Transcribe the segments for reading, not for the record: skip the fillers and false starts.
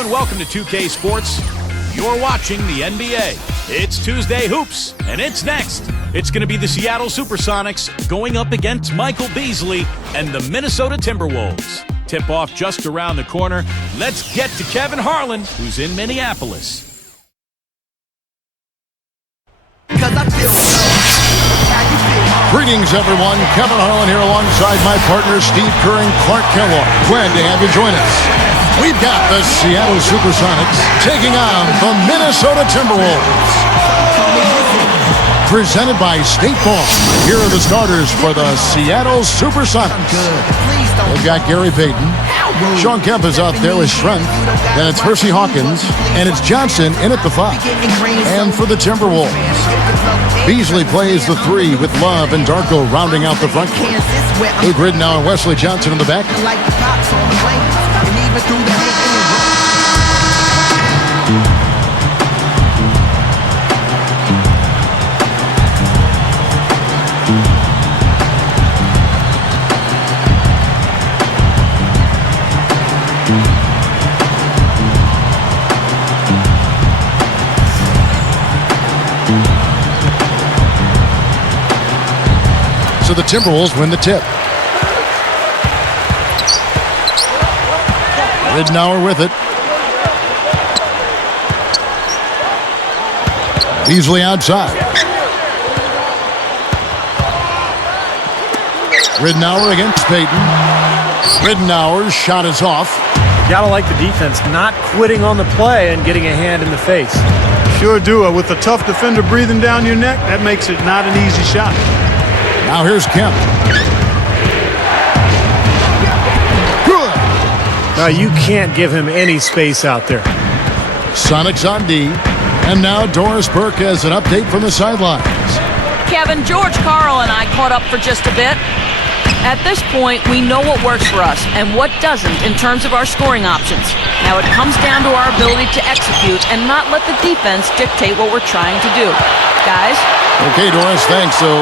Hello and welcome to 2K Sports. You're watching the NBA. It's Tuesday Hoops, and it's next. It's going to be the Seattle Supersonics going up against Michael Beasley and the Minnesota Timberwolves. Tip-off just around the corner. Let's get to Kevin Harlan, who's in Minneapolis. Greetings, everyone. Kevin Harlan here alongside my partner, Steve Kerr and Clark Kellogg. Glad to have you join us. We've got the Seattle Supersonics taking on the Minnesota Timberwolves. Presented by State Farm. Here are the starters for the Seattle Supersonics. They've got Gary Payton. Sean Kemp is out there with strength. Then it's Hersey Hawkins. And it's Johnson in at the 5. And for the Timberwolves, Beasley plays the 3 with Love and Darko rounding out the front court. Luke Ridnour and Wesley Johnson in the back. So the Timberwolves win the tip. Ridnour with it. Beasley outside. Ridnour against Payton. Ridnour's shot is off. Gotta like the defense not quitting on the play and getting a hand in the face. Sure do. With a tough defender breathing down your neck, that makes it not an easy shot. Now here's Kemp. Good. Now you can't give him any space out there. Sonics on D. And now Doris Burke has an update from the sidelines. Kevin, George Karl and I caught up for just a bit. At this point, we know what works for us and what doesn't in terms of our scoring options. Now it comes down to our ability to execute and not let the defense dictate what we're trying to do. Guys? Okay, Doris, thanks. So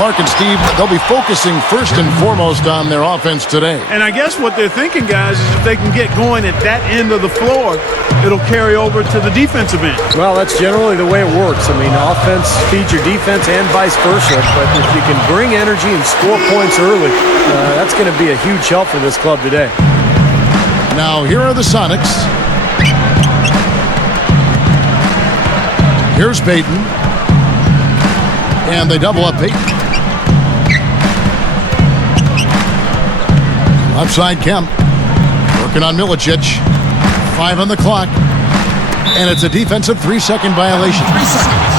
Clark and Steve, they'll be focusing first and foremost on their offense today. And I guess what they're thinking, guys, is if they can get going at that end of the floor, it'll carry over to the defensive end. Well, that's generally the way it works. I mean, offense feeds your defense and vice versa. But if you can bring energy and score points early, that's going to be a huge help for this club today. Now, here are the Sonics. Here's Payton. And they double up Payton. Left side, Kemp. Working on Milicic. 5 on the clock. And it's a defensive 3-second violation. 3 seconds.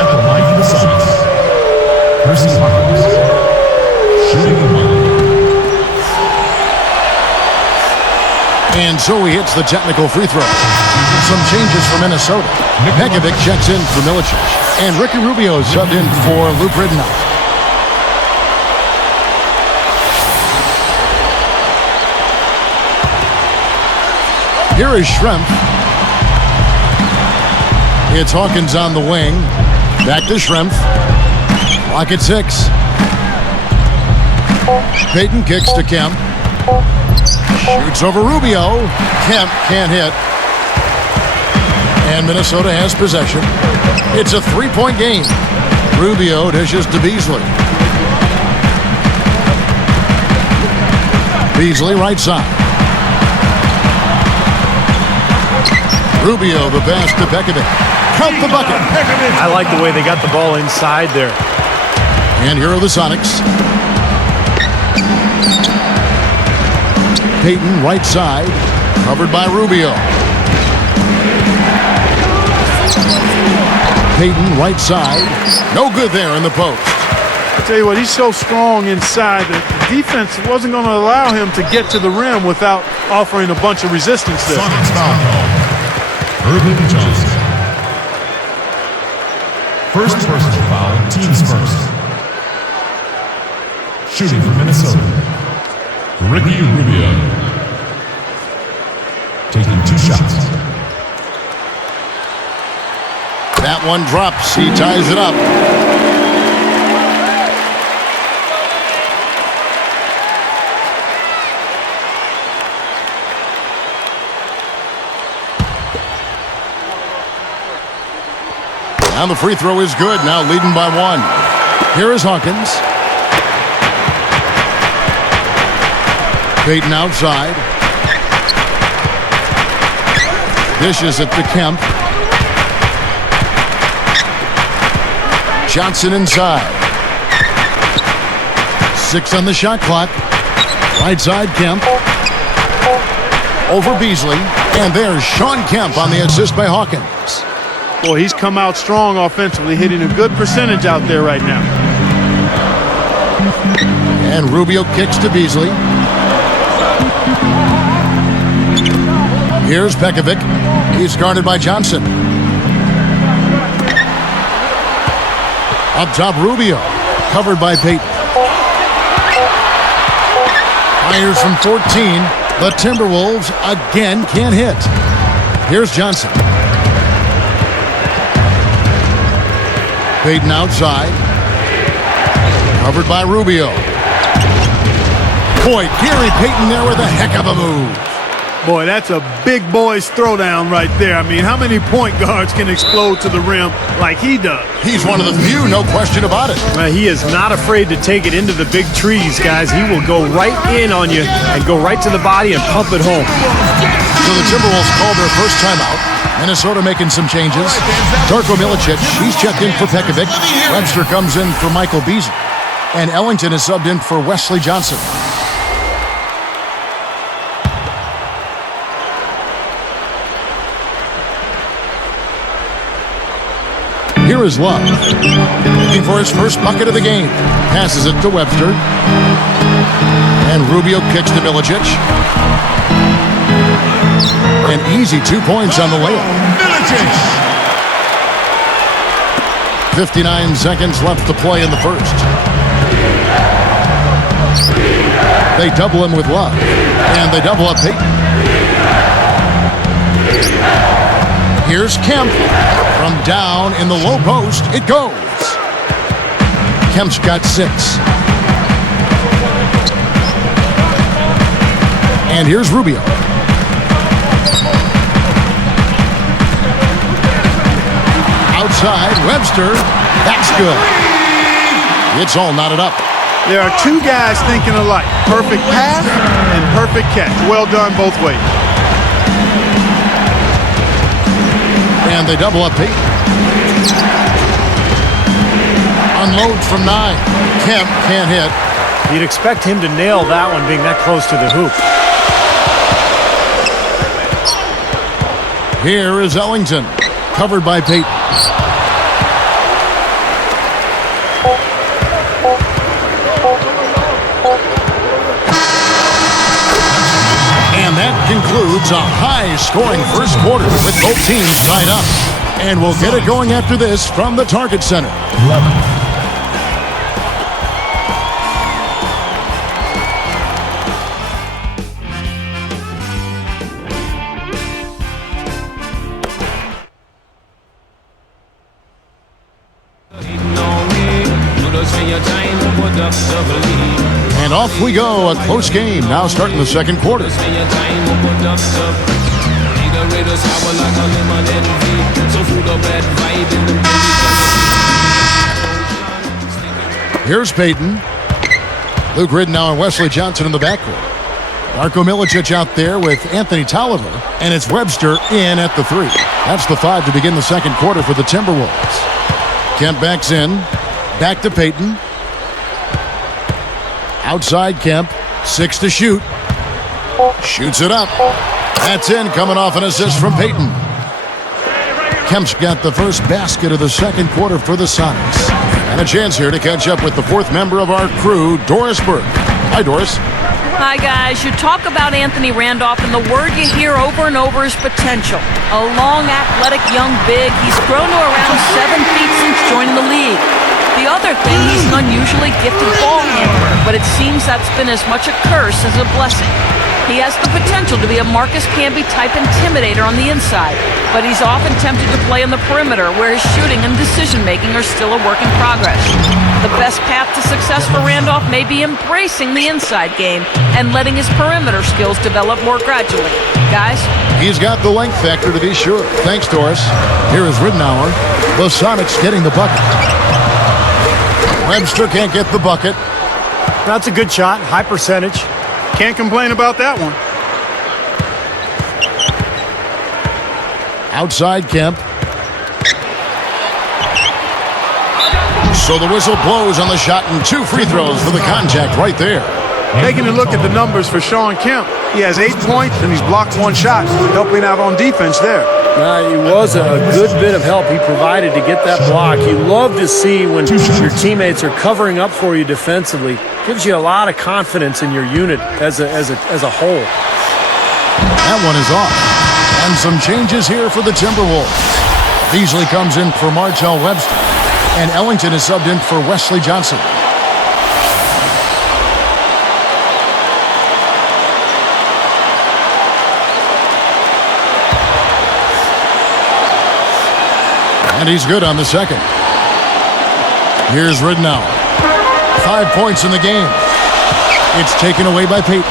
At the line for the Sonics, Hersey Hawkins. Shooting the 1. And so he hits the technical free throw. Some changes for Minnesota. Pekovic checks in for Milicic. And Ricky Rubio subbed in for Luke Ridnour. Here is Schrempf. It's Hawkins on the wing. Back to Schrempf. Clock at 6. Payton kicks to Kemp. Shoots over Rubio. Kemp can't hit. And Minnesota has possession. It's a 3-point game. Rubio dishes to Beasley. Beasley right side. Rubio the pass to Pekovic. Count the bucket. I like the way they got the ball inside there. And here are the Sonics. Payton right side. Covered by Rubio. Payton right side. No good there in the post. I tell you what, he's so strong inside that the defense wasn't going to allow him to get to the rim without offering a bunch of resistance there. Sonics foul call. Urban Johnson. First personal foul, teams first. Shooting for Minnesota, Ricky Rubio. Taking 2 shots. That one drops. He ties it up. And the free throw is good, now leading by 1. Here is Hawkins. Payton outside. Dishes it to Kemp. Johnson inside. 6 on the shot clock. Right side, Kemp. Over Beasley. And there's Sean Kemp on the assist by Hawkins. Boy, he's come out strong offensively, hitting a good percentage out there right now. And Rubio kicks to Beasley. Here's Pekovic. He's guarded by Johnson. Up top, Rubio. Covered by Payton. Fires from 14. The Timberwolves again can't hit. Here's Johnson. Payton outside. Covered by Rubio. Boy, Gary Payton there with a heck of a move. Boy, that's a big boy's throwdown right there. I mean, how many point guards can explode to the rim like he does? He's one of the few, no question about it. He is not afraid to take it into the big trees, guys. He will go right in on you and go right to the body and pump it home. So the Timberwolves call their first timeout. Minnesota making some changes. Darko Milicic, he's checked in for Pekovic. Webster comes in for Michael Beasley. And Ellington is subbed in for Wesley Johnson. Here is Love. Looking for his first bucket of the game. Passes it to Webster. And Rubio kicks to Milicic. An easy 2 points on the layup. 59 seconds left to play in the first. They double him with Love. And they double up Payton. Here's Kemp. From down in the low post, it goes. Kemp's got 6. And here's Rubio. Outside, Webster. That's good. It's all knotted up. There are two guys thinking alike. Perfect pass and perfect catch. Well done both ways. And they double up Payton. Unload from 9. Kemp can't hit. You'd expect him to nail that one being that close to the hoop. Here is Ellington. Covered by Payton. And that concludes a high-scoring first quarter with both teams tied up. And we'll get it going after this from the Target Center. And off we go, a close game now starting the second quarter. Here's Payton. Luke Ridnow and Wesley Johnson in the backcourt. Darko Milicic out there with Anthony Tolliver, and it's Webster in at the 3. That's the 5 to begin the second quarter for the Timberwolves. Kemp backs in, back to Payton. Outside Kemp, 6 to shoot. Shoots it up. That's in, coming off an assist from Payton. Kemp's got the first basket of the second quarter for the Sonics. And a chance here to catch up with the fourth member of our crew, Doris Burke. Hi, Doris. Hi, guys. You talk about Anthony Randolph, and the word you hear over and over is potential. A long, athletic, young big. He's grown to around 7 feet since joining the league. The other thing, he's an unusually gifted ball handler, but it seems that's been as much a curse as a blessing. He has the potential to be a Marcus Camby-type intimidator on the inside, but he's often tempted to play on the perimeter where his shooting and decision-making are still a work in progress. The best path to success for Randolph may be embracing the inside game and letting his perimeter skills develop more gradually. Guys? He's got the length factor to be sure. Thanks, Doris. Here is Ridenour. The Sonics getting the bucket. Webster can't get the bucket. That's a good shot. High percentage. Can't complain about that one. Outside Kemp. So the whistle blows on the shot and 2 free throws for the contact right there. Taking a look at the numbers for Sean Kemp, he has 8 points and he's blocked 1 shot, helping out on defense there. It was a good bit of help he provided to get that block. You love to see when your teammates are covering up for you defensively. Gives you a lot of confidence in your unit as a whole. That one is off. And some changes here for the Timberwolves. Beasley comes in for Martell Webster. And Ellington is subbed in for Wesley Johnson. And he's good on the second. Here's Ridenour. 5 points in the game. It's taken away by Payton.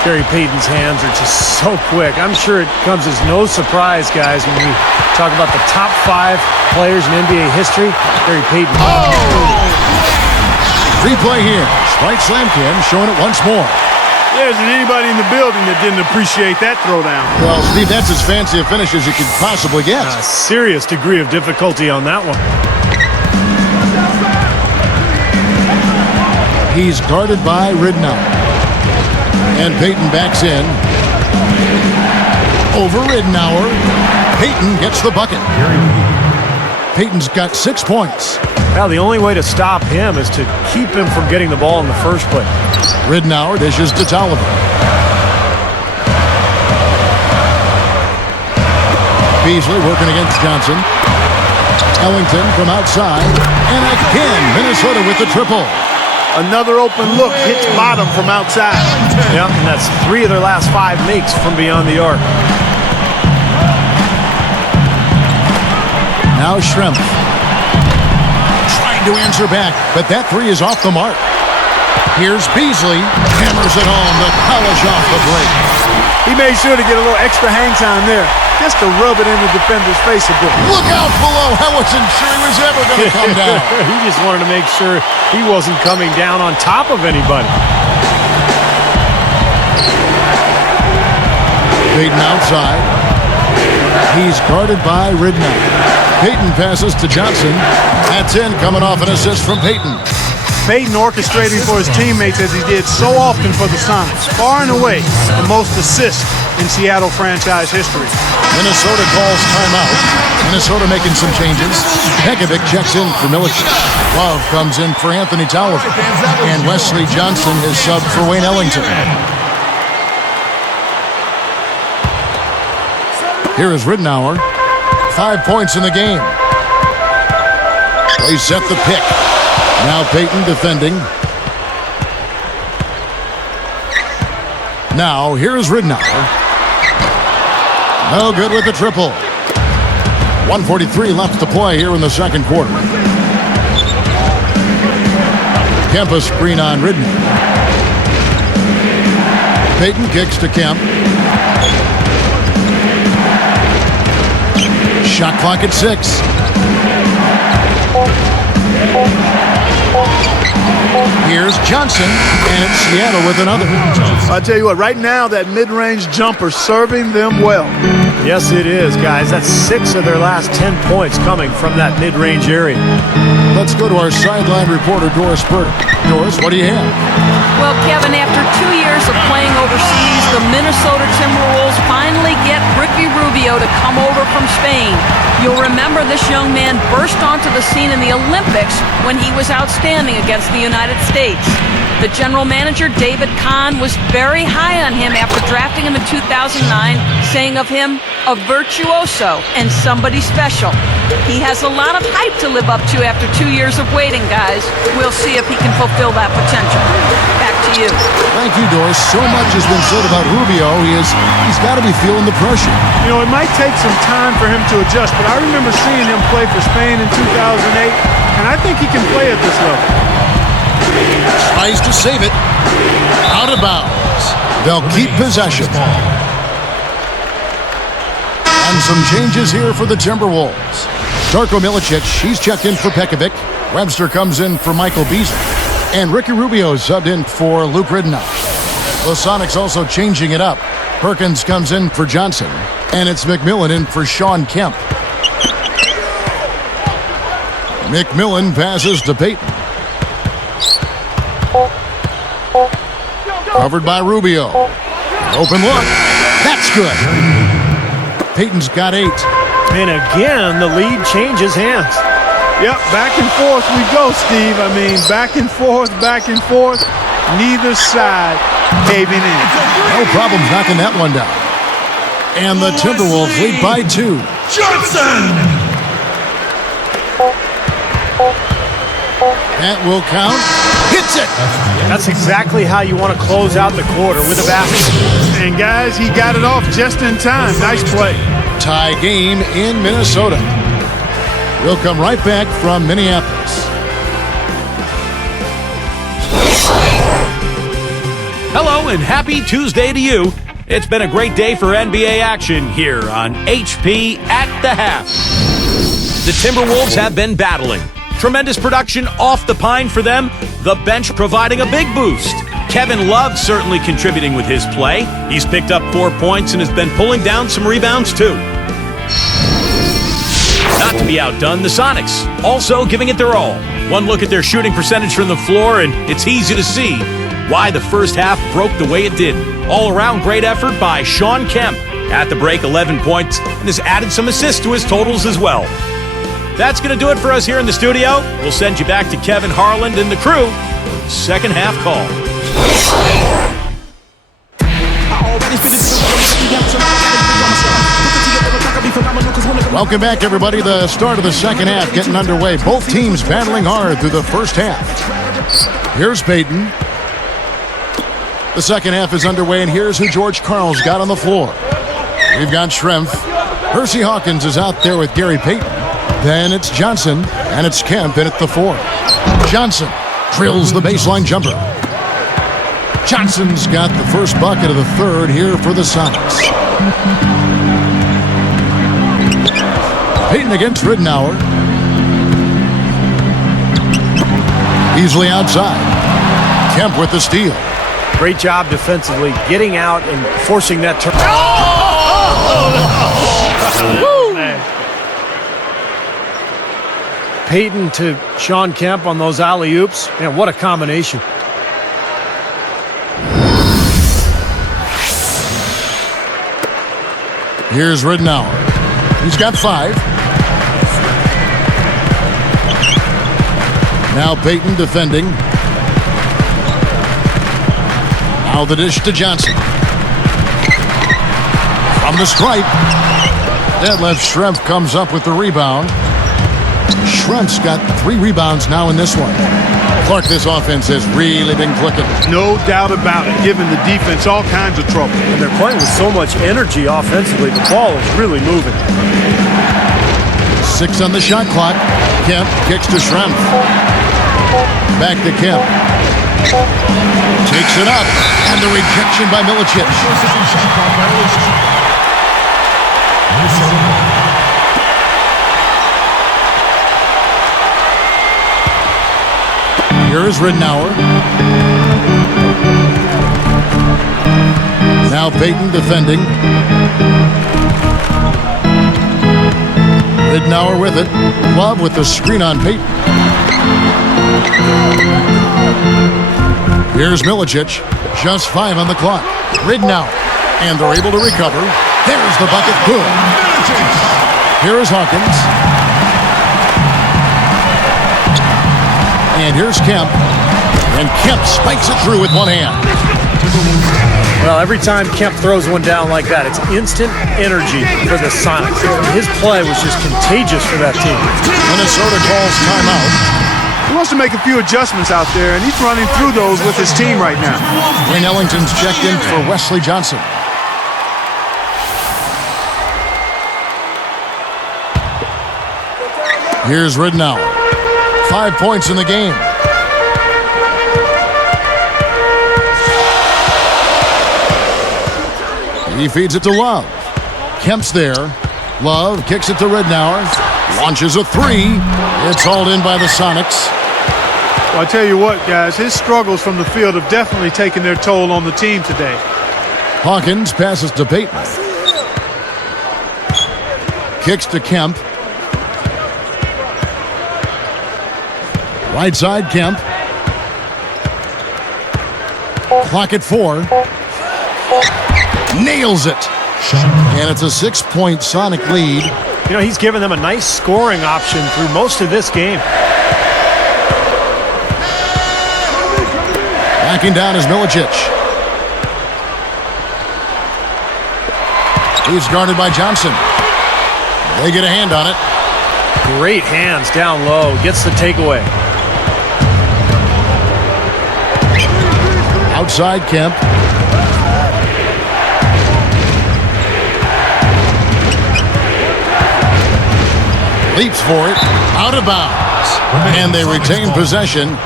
Gary Payton's hands are just so quick. I'm sure it comes as no surprise, guys, when we talk about the top 5 players in NBA history. Gary Payton. Oh! Replay here. Sprite Slamkin showing it once more. There isn't anybody in the building that didn't appreciate that throwdown. Well, Steve, that's as fancy a finish as you could possibly get. A serious degree of difficulty on that one. He's guarded by Ridenour. And Payton backs in. Over Ridenour. Payton gets the bucket. Payton's got 6 points. Well, the only way to stop him is to keep him from getting the ball in the first place. Ridenour dishes to Tolliver. Beasley working against Johnson. Ellington from outside. And again, Minnesota with the triple. Another open look hits bottom from outside. Yep, and that's 3 of their last 5 makes from beyond the arc. Now Schrempf. Trying to answer back, but that 3 is off the mark. Here's Beasley. Hammers it home to polish off the break. He made sure to get a little extra hang time there, just to rub it in the defender's face a bit. Look out below. I wasn't sure he was ever going to come down. He just wanted to make sure he wasn't coming down on top of anybody. Payton outside. He's guarded by Ridenour. Payton passes to Johnson. That's in, coming off an assist from Payton. Payton orchestrating for his teammates as he did so often for the Sonics. Far and away the most assists in Seattle franchise history. Minnesota calls timeout. Minnesota making some changes. Pekovic checks in for Milicic. Love comes in for Anthony Tolliver. And Wesley Johnson is subbed for Wayne Ellington. Here is Ridenour. 5 points in the game. They set the pick. Now Payton defending. Now here's Ridenour. No good with the triple. 1:43 left to play here in the second quarter. Kemp a screen on Ridenour. Payton kicks to Kemp. Shot clock at 6. Here's Johnson, and it's Seattle with another. I tell you what, right now that mid-range jumper serving them well. Yes, it is, guys. That's 6 of their last 10 points coming from that mid-range area. Let's go to our sideline reporter, Doris Burdick. Doris, what do you have? Well, Kevin, after 2 years of playing overseas, the Minnesota Timberwolves finally get Ricky Rubio to come over from Spain. You'll remember this young man burst onto the scene in the Olympics when he was outstanding against the United States. The general manager, David Kahn, was very high on him after drafting him in 2009, saying of him, a virtuoso and somebody special. He has a lot of hype to live up to after 2 years of waiting, guys. We'll see if he can fulfill that potential. Back to to you. Thank you, Doris. So much has been said about Rubio. He's got to be feeling the pressure. You know, it might take some time for him to adjust, but I remember seeing him play for Spain in 2008, and I think he can play at this level. Tries to save it. Out of bounds. They'll keep possession. And some changes here for the Timberwolves. Darko Milicic, he's checked in for Pekovic. Webster comes in for Michael Beasley. And Ricky Rubio subbed in for Luke Ridenour. The Sonics also changing it up. Perkins comes in for Johnson. And it's McMillan in for Sean Kemp. McMillan passes to Payton. Covered by Rubio. Open look. That's good. Payton's got 8. And again, the lead changes hands. Yep, back and forth we go, Steve. I mean, back and forth, neither side caving in. No problems knocking that one down. And the Timberwolves lead by 2. Johnson! That will count. Hits it! That's exactly how you want to close out the quarter, with a basket. And guys, he got it off just in time. Nice play. Tie game in Minnesota. We'll come right back from Minneapolis. Hello and happy Tuesday to you. It's been a great day for NBA action here on HP at the Half. The Timberwolves have been battling. Tremendous production off the pine for them. The bench providing a big boost. Kevin Love certainly contributing with his play. He's picked up 4 points and has been pulling down some rebounds too. Not to be outdone, the Sonics also giving it their all. One look at their shooting percentage from the floor and it's easy to see why the first half broke the way it did. All-around great effort by Sean Kemp. At the break, 11 points and has added some assists to his totals as well. That's going to do it for us here in the studio. We'll send you back to Kevin Harland and the crew for the second half call. Welcome back, everybody. The start of the second half getting underway. Both teams battling hard through the first half. Here's Payton. The second half is underway, and here's who George Karl's got on the floor. We've got Schrempf. Hersey Hawkins is out there with Gary Payton. Then it's Johnson, and it's Kemp in at the 4. Johnson drills the baseline jumper. Johnson's got the first bucket of the third here for the Sonics. Payton against Ridenour. Easily outside. Kemp with the steal. Great job defensively, getting out and forcing that turn. Payton to Sean Kemp on those alley-oops. Man, what a combination. Here's Ridenour. He's got 5. Now Payton defending. Now the dish to Johnson. From the stripe. Detlef Schrempf comes up with the rebound. Schrempf's got 3 rebounds now in this one. Clark, this offense has really been clicking. No doubt about it, giving the defense all kinds of trouble. And they're playing with so much energy offensively. The ball is really moving. 6 on the shot clock. Kemp kicks to Schrempf. Back to Kemp. Takes it up. And the rejection by Milicic. Here is Ridenour. Now Payton defending. Ridenour with it. Love with the screen on Payton. Here's Milicic. Just 5 on the clock. Ridenour. And they're able to recover. There's the bucket. Good. Here is Hawkins. And here's Kemp. And Kemp spikes it through with one hand. Well, every time Kemp throws one down like that, it's instant energy for the Sonics. His play was just contagious for that team. Minnesota calls timeout. He wants to make a few adjustments out there, and he's running through those with his team right now. Wayne Ellington's checked in for Wesley Johnson. Here's Ridnour. 5 points in the game. He feeds it to Love. Kemp's there. Love kicks it to Ridnour. Launches a three. It's hauled in by the Sonics. Well, I tell you what, guys, his struggles from the field have definitely taken their toll on the team today. Hawkins passes to Payton. Kicks to Kemp. Right side, Kemp. Clock at 4. Nails it. And it's a 6-point Sonic lead. You know, he's given them a nice scoring option through most of this game. Backing down is Milicic. He's guarded by Johnson. They get a hand on it. Great hands down low. Gets the takeaway. Outside Kemp. Leaps for it. Out of bounds. And they retain possession.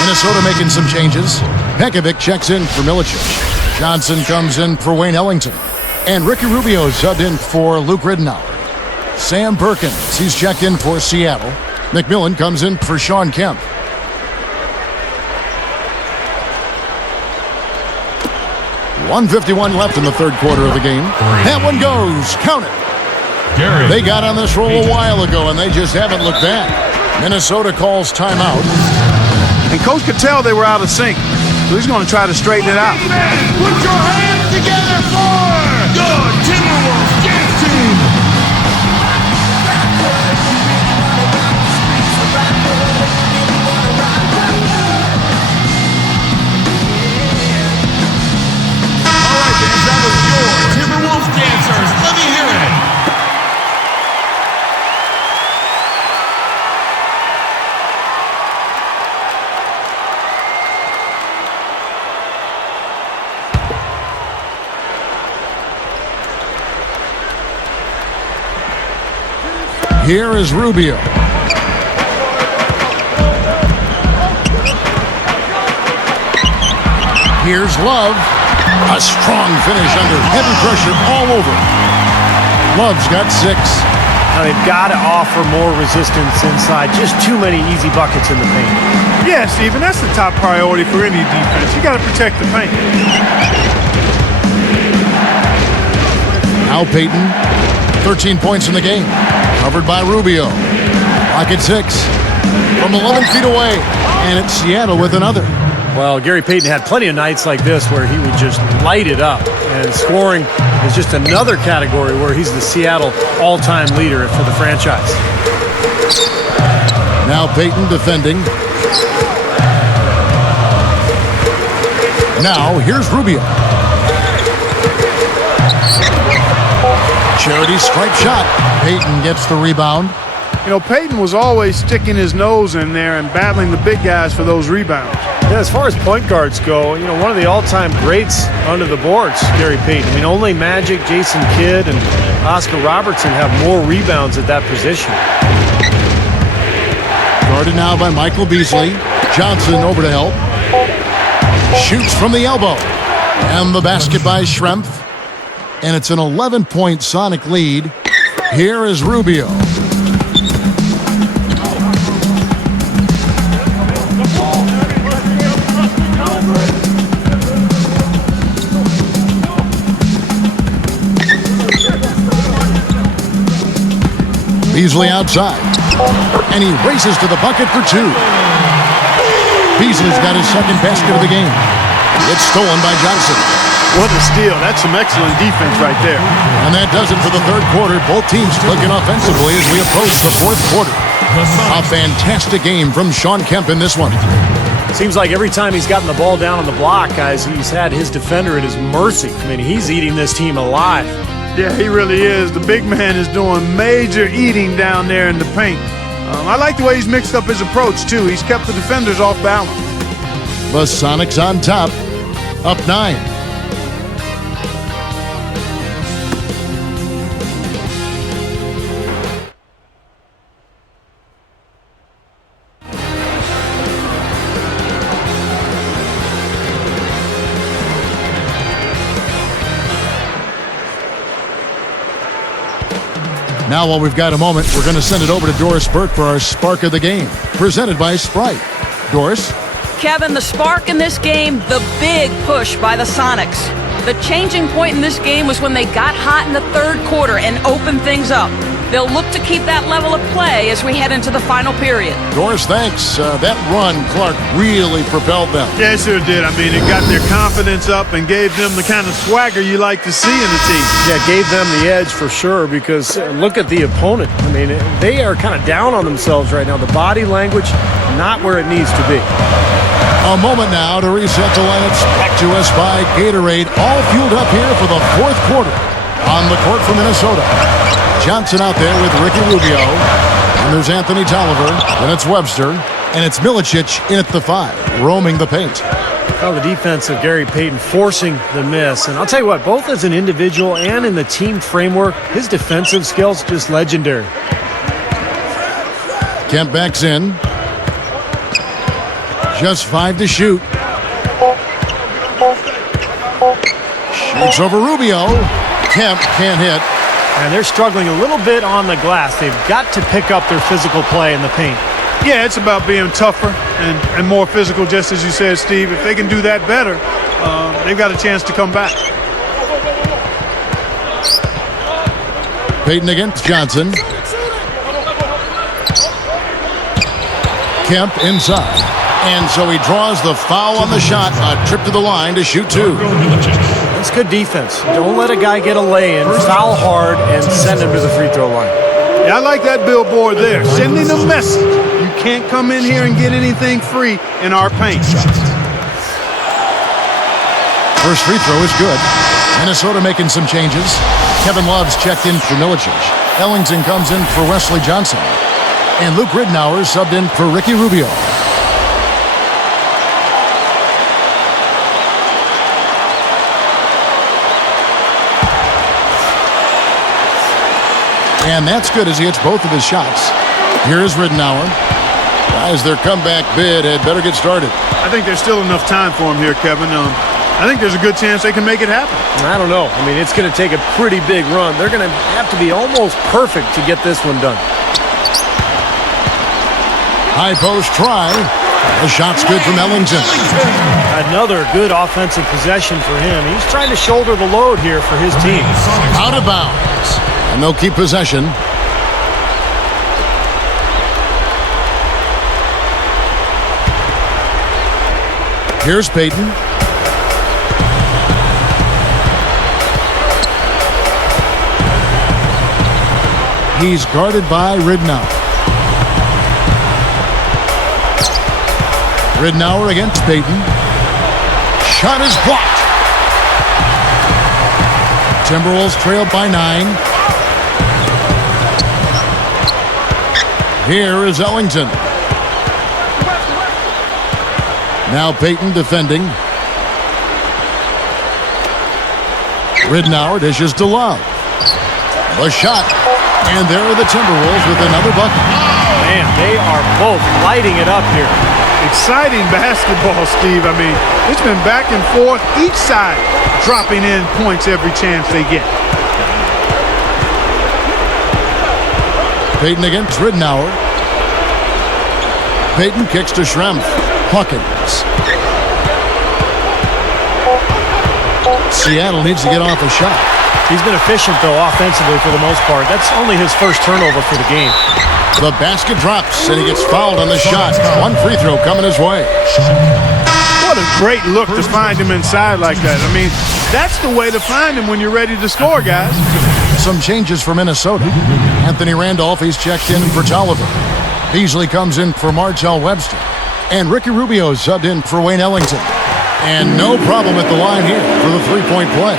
Minnesota making some changes. Pekovic checks in for Milicic. Johnson comes in for Wayne Ellington. And Ricky Rubio subbed in for Luke Ridnour. Sam Perkins, he's checked in for Seattle. McMillan comes in for Sean Kemp. .151 left in the third quarter of the game. That one goes. Count it. They got on this roll a while ago, and they just haven't looked back. Minnesota calls timeout. And Coach could tell they were out of sync, so he's going to try to straighten it out. Put your hands together for the TWolves dance team. All right, fans, that was your TWolves dancers. Let me hear it. Here is Rubio. Here's Love. A strong finish under heavy pressure all over. Love's got 6. Now they've got to offer more resistance inside. Just too many easy buckets in the paint. Yeah, Stephen, that's the top priority for any defense. You got to protect the paint. Now Payton. 13 points in the game. Covered by Rubio. Clock at 6. From 11 feet away. And it's Seattle with another. Well, Gary Payton had plenty of nights like this where he would just light it up. And scoring is just another category where he's the Seattle all-time leader for the franchise. Now Payton defending. Now here's Rubio. Charity stripe shot. Payton gets the rebound. You know, Payton was always sticking his nose in there and battling the big guys for those rebounds. Yeah, as far as point guards go, you know, one of the all-time greats under the boards, Gary Payton. I mean, only Magic, Jason Kidd, and Oscar Robertson have more rebounds at that position. Guarded now by Michael Beasley. Johnson over to help. Shoots from the elbow. And the basket by Schrempf. And it's an 11-point Sonic lead. Here is Rubio. Beasley outside. And he races to the bucket for 2. Beasley's got his second basket of the game. It's stolen by Johnson. What a steal. That's some excellent defense right there. And that does it for the third quarter. Both teams clicking offensively as we approach the fourth quarter. A fantastic game from Sean Kemp in this one. Seems like every time he's gotten the ball down on the block, guys, he's had his defender at his mercy. I mean, he's eating this team alive. Yeah, he really is. The big man is doing major eating down there in the paint. I like the way he's mixed up his approach, too. He's kept the defenders off balance. The Sonics on top, up 9. Now, while we've got a moment, we're going to send it over to Doris Burke for our Spark of the Game, presented by Sprite. Doris? Kevin, the spark in this game, the big push by the Sonics. The changing point in this game was when they got hot in the third quarter and opened things up. They'll look to keep that level of play as we head into the final period. Doris, thanks. That run, Clark, really propelled them. Yeah, it sure did. I mean, it got their confidence up and gave them the kind of swagger you like to see in the team. Yeah, gave them the edge for sure because look at the opponent. I mean, they are kind of down on themselves right now. The body language, not where it needs to be. A moment now to reset the lineups. Brought to us by Gatorade. All fueled up here for the fourth quarter. On the court for Minnesota, Johnson out there with Ricky Rubio. And there's Anthony Tolliver. Then it's Webster. And it's Milicic in at the 5, roaming the paint. Well, the defense of Gary Payton forcing the miss. And I'll tell you what, both as an individual and in the team framework, his defensive skills just legendary. Kemp backs in. Just 5 to shoot. Shoots over Rubio. Kemp can't hit. And they're struggling a little bit on the glass. They've got to pick up their physical play in the paint. Yeah, it's about being tougher and more physical, just as you said, Steve. If they can do that better, they've got a chance to come back. Payton against Johnson. Kemp inside. And so he draws the foul on the shot. A trip to the line to shoot 2. That's good defense. Don't let a guy get a lay-in, foul hard, and send him to the free throw line. Yeah, I like that billboard there, sending a message. You can't come in here and get anything free in our paint. First free throw is good. Minnesota making some changes. Kevin Love's checked in for Milicic. Ellington comes in for Wesley Johnson. And Luke Ridnour subbed in for Ricky Rubio. And that's good as he hits both of his shots. Here's Ridnour. Guys, their comeback bid had better get started. I think there's still enough time for him here, Kevin. I think there's a good chance they can make it happen. I don't know. I mean, it's going to take a pretty big run. They're going to have to be almost perfect to get this one done. High post try. The shot's good from Ellington. Another good offensive possession for him. He's trying to shoulder the load here for his team. Out of bounds. And they'll keep possession. Here's Payton. He's guarded by Ridnour. Ridnour against Payton. Shot is blocked. Timberwolves trailed by 9. Here is Ellington. Now Payton defending. Ridnour dishes to Love. The shot. And there are the Timberwolves with another bucket. Man, they are both lighting it up here. Exciting basketball, Steve. I mean, it's been back and forth. Each side dropping in points every chance they get. Payton against Ridnour. Payton kicks to Schrempf. Hawkins. Seattle needs to get off a shot. He's been efficient, though, offensively for the most part. That's only his first turnover for the game. The basket drops, and he gets fouled on the shot. One free throw coming his way. What a great look to find him inside like that. I mean, that's the way to find him when you're ready to score, guys. Some changes for Minnesota. Anthony Randolph, he's checked in for Tolliver. Beasley comes in for Martell Webster. And Ricky Rubio subbed in for Wayne Ellington. And no problem at the line here for the three-point play.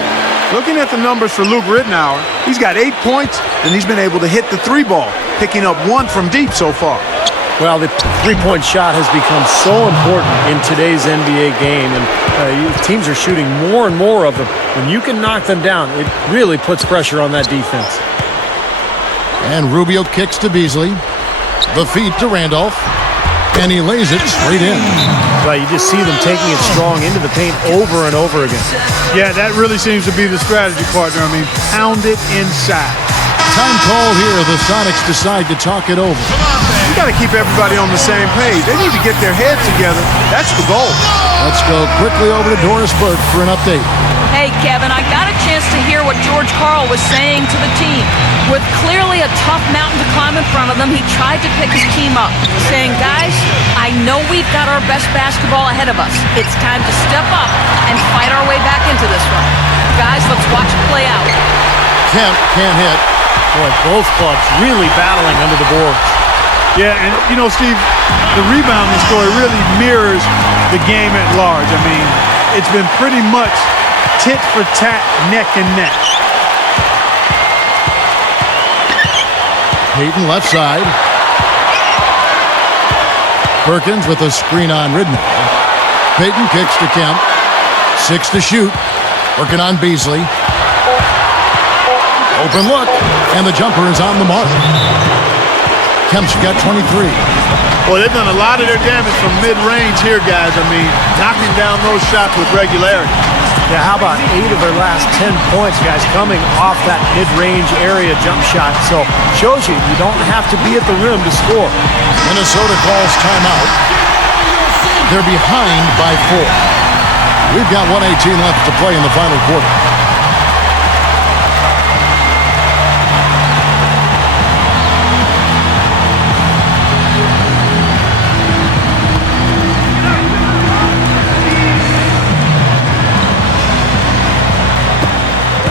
Looking at the numbers for Luke Rittenauer, he's got 8 points, and he's been able to hit the 3 ball, picking up 1 from deep so far. Well, the three-point shot has become so important in today's NBA game, and teams are shooting more and more of them. When you can knock them down, it really puts pressure on that defense. And Rubio kicks to Beasley. The feed to Randolph. And he lays it straight in. Well, you just see them taking it strong into the paint over and over again. Yeah, that really seems to be the strategy, partner. I mean, pound it inside. Time called here. The Sonics decide to talk it over. You got to keep everybody on the same page. They need to get their heads together. That's the goal. Let's go quickly over to Doris Burke for an update. Hey, Kevin, I got a chance to hear what George Karl was saying to the team. With clearly a tough mountain to climb in front of them, he tried to pick his team up, saying, guys, I know we've got our best basketball ahead of us. It's time to step up and fight our way back into this one. Guys, let's watch it play out. Kemp can't hit. Boy, both clubs really battling under the boards. Yeah, and, you know, Steve, the rebounding story really mirrors the game at large. I mean, it's been pretty much tit for tat, neck and neck. Payton left side. Perkins with a screen on Ridnour. Payton kicks to Kemp. 6 to shoot. Working on Beasley. Open look. And the jumper is on the mark. Kemp's got 23. Well, they've done a lot of their damage from mid-range here, guys. I mean, knocking down those shots with regularity. Yeah, how about 8 of their last 10 points, guys, coming off that mid-range area jump shot. So, shows you don't have to be at the rim to score. Minnesota calls timeout. They're behind by 4. We've got 1:18 left to play in the final quarter.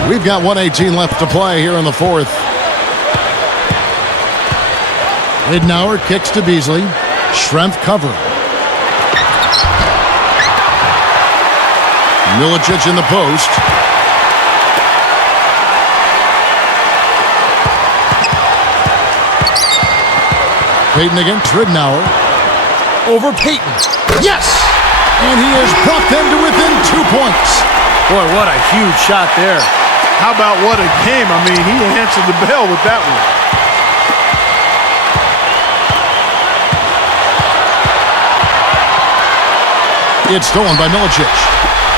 We've got 1:18 left to play here in the fourth. Ridnour kicks to Beasley. Schrempf covering. Milicic in the post. Payton against Ridnour. Over Payton. Yes! And he has brought them to within 2 points. Boy, what a huge shot there. How about what a game? I mean, he answered the bell with that one. It's stolen by Milicic.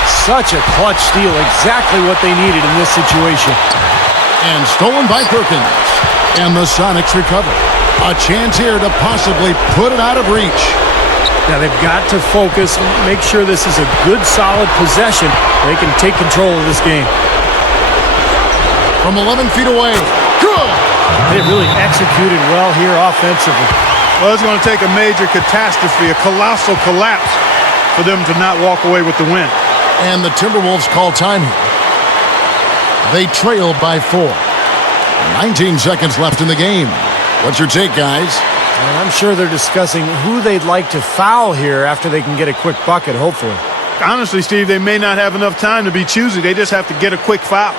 Such a clutch steal, exactly what they needed in this situation. And stolen by Perkins. And the Sonics recover. A chance here to possibly put it out of reach. Now they've got to focus and make sure this is a good, solid possession. They can take control of this game. From 11 feet away. Good! They really executed well here offensively. Well, it's going to take a major catastrophe, a colossal collapse for them to not walk away with the win. And the Timberwolves call time here. They trail by 4. 19 seconds left in the game. What's your take, guys? And I'm sure they're discussing who they'd like to foul here after they can get a quick bucket, hopefully. Honestly, Steve, they may not have enough time to be choosy. They just have to get a quick foul.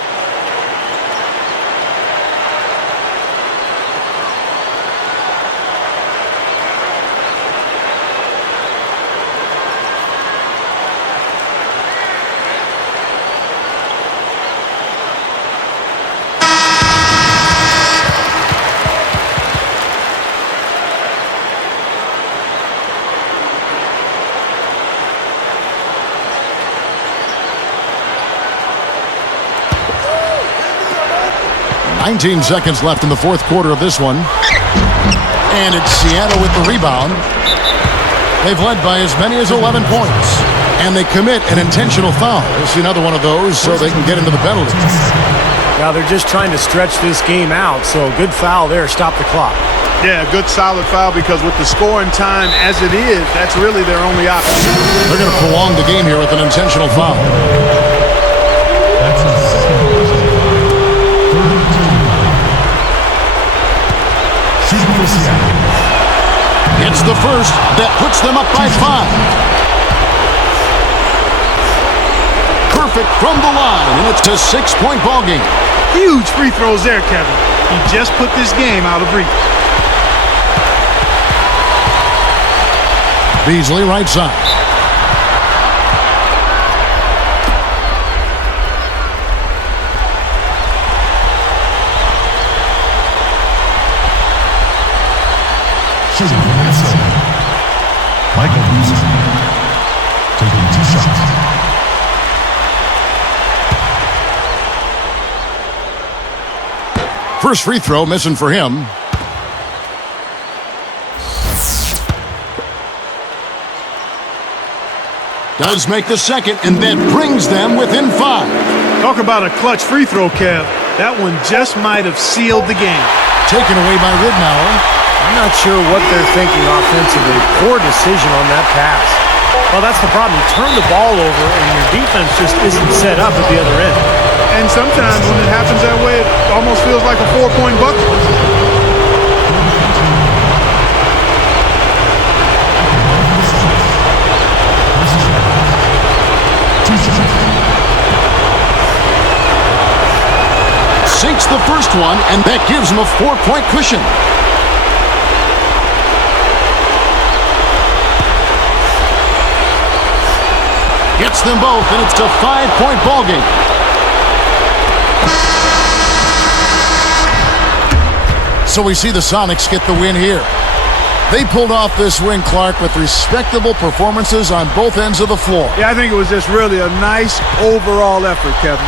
Nineteen seconds left in the fourth quarter of this one. And it's Seattle with the rebound. They've led by as many as 11 points. And they commit an intentional foul. It's another one of those so they can get into the penalty. Now they're just trying to stretch this game out, so good foul there. Stop the clock. Yeah, good solid foul because with the scoring time as it is, that's really their only option. They're going to prolong the game here with an intentional foul. That's a second person. 32. Shooting for Seattle. It's the first that puts them up by 5. Perfect from the line, and it's a 6-point ball game. Huge free throws there, Kevin. He just put this game out of reach. Beasley right side. Shooting for Minnesota. Michael Beasley. Taking 2 shots. First free throw missing for him. Does make the second, and that brings them within 5. Talk about a clutch free throw, Kev. That one just might have sealed the game. Taken away by Ridnour. I'm not sure what they're thinking offensively. Poor decision on that pass. Well, that's the problem. You turn the ball over, and your defense just isn't set up at the other end. And sometimes when it happens that way, it almost feels like a 4-point bucket. Sinks the first one, and that gives him a 4-point cushion. Gets them both, and it's a 5-point ball game. So we see the Sonics get the win here. They pulled off this win, Clark, with respectable performances on both ends of the floor. Yeah, I think it was just really a nice overall effort, Kevin.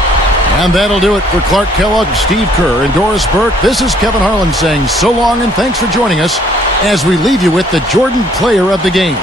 And that'll do it for Clark Kellogg, Steve Kerr, and Doris Burke. This is Kevin Harlan saying so long and thanks for joining us as we leave you with the Jordan Player of the Game.